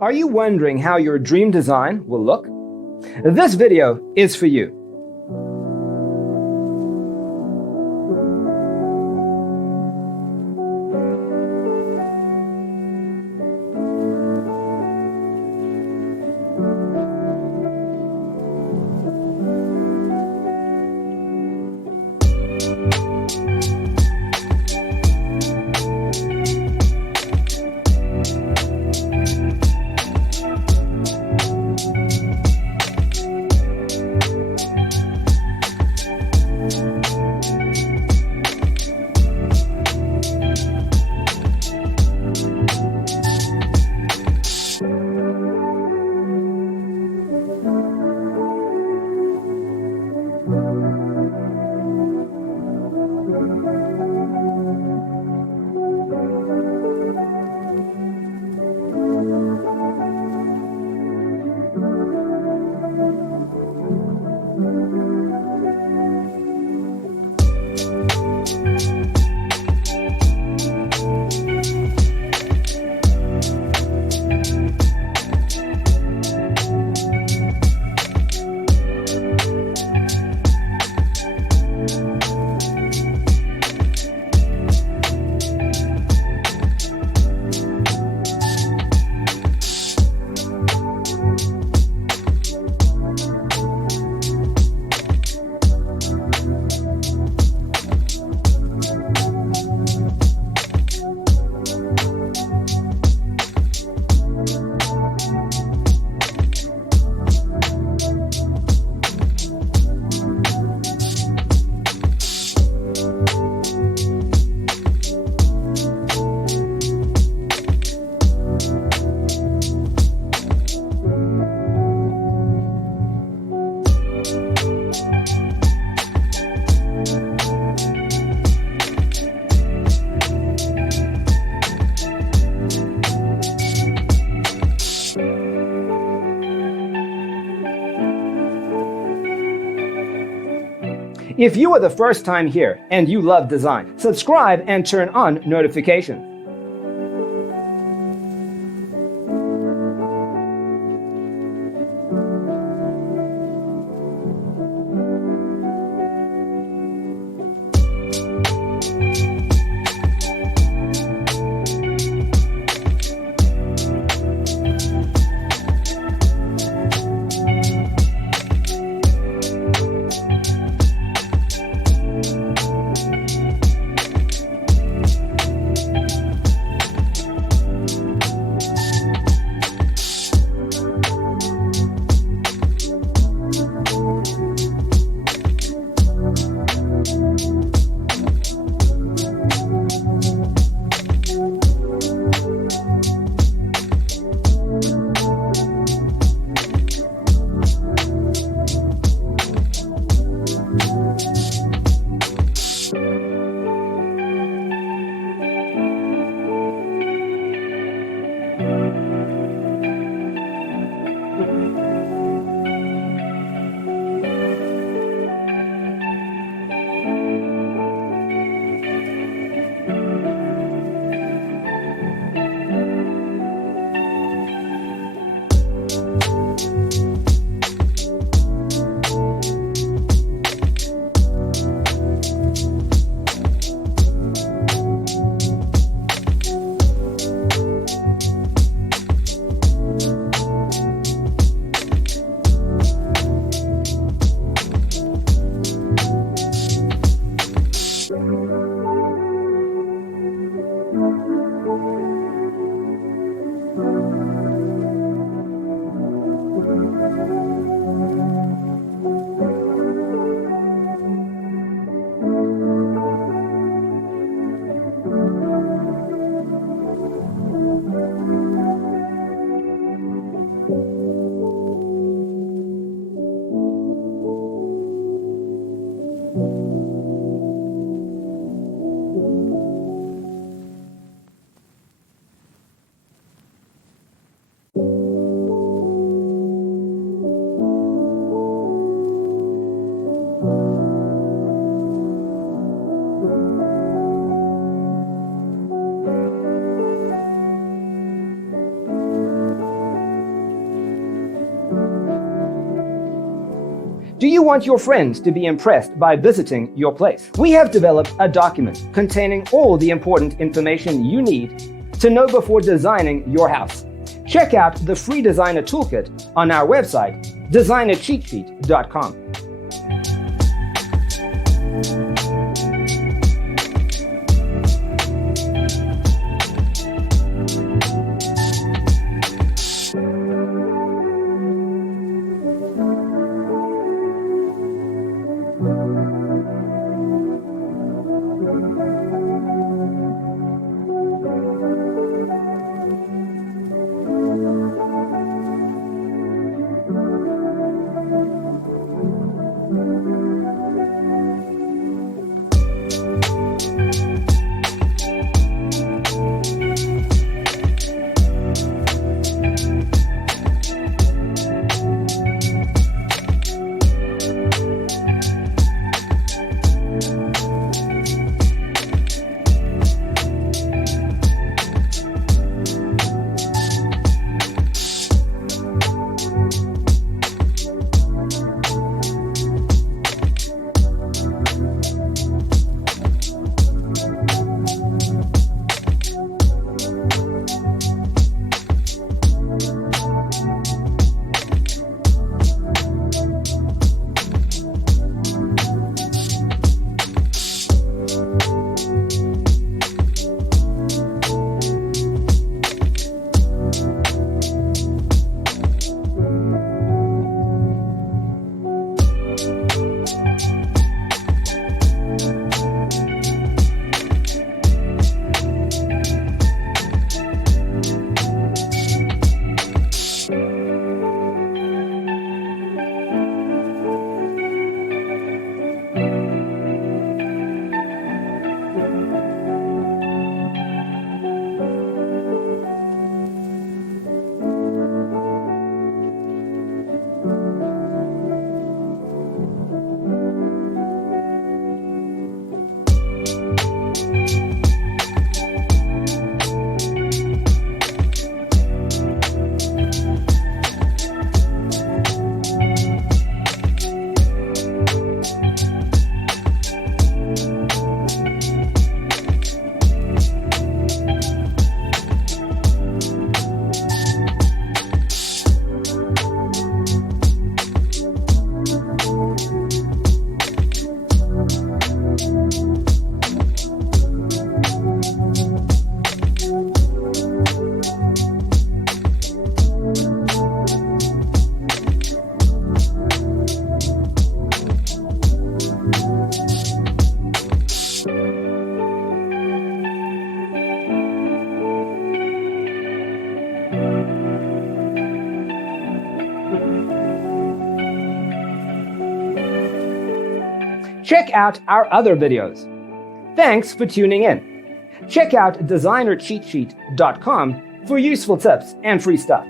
Are you wondering how your dream design will look? This video is for you. If you are the first time here and you love design, subscribe and turn on notifications. Do you want your friends to be impressed by visiting your place? We have developed a document containing all the important information you need to know before designing your house. Check out the free designer toolkit on our website, designercheatsheet.com. Check out our other videos. Thanks for tuning in. Check out designercheatsheet.com for useful tips and free stuff.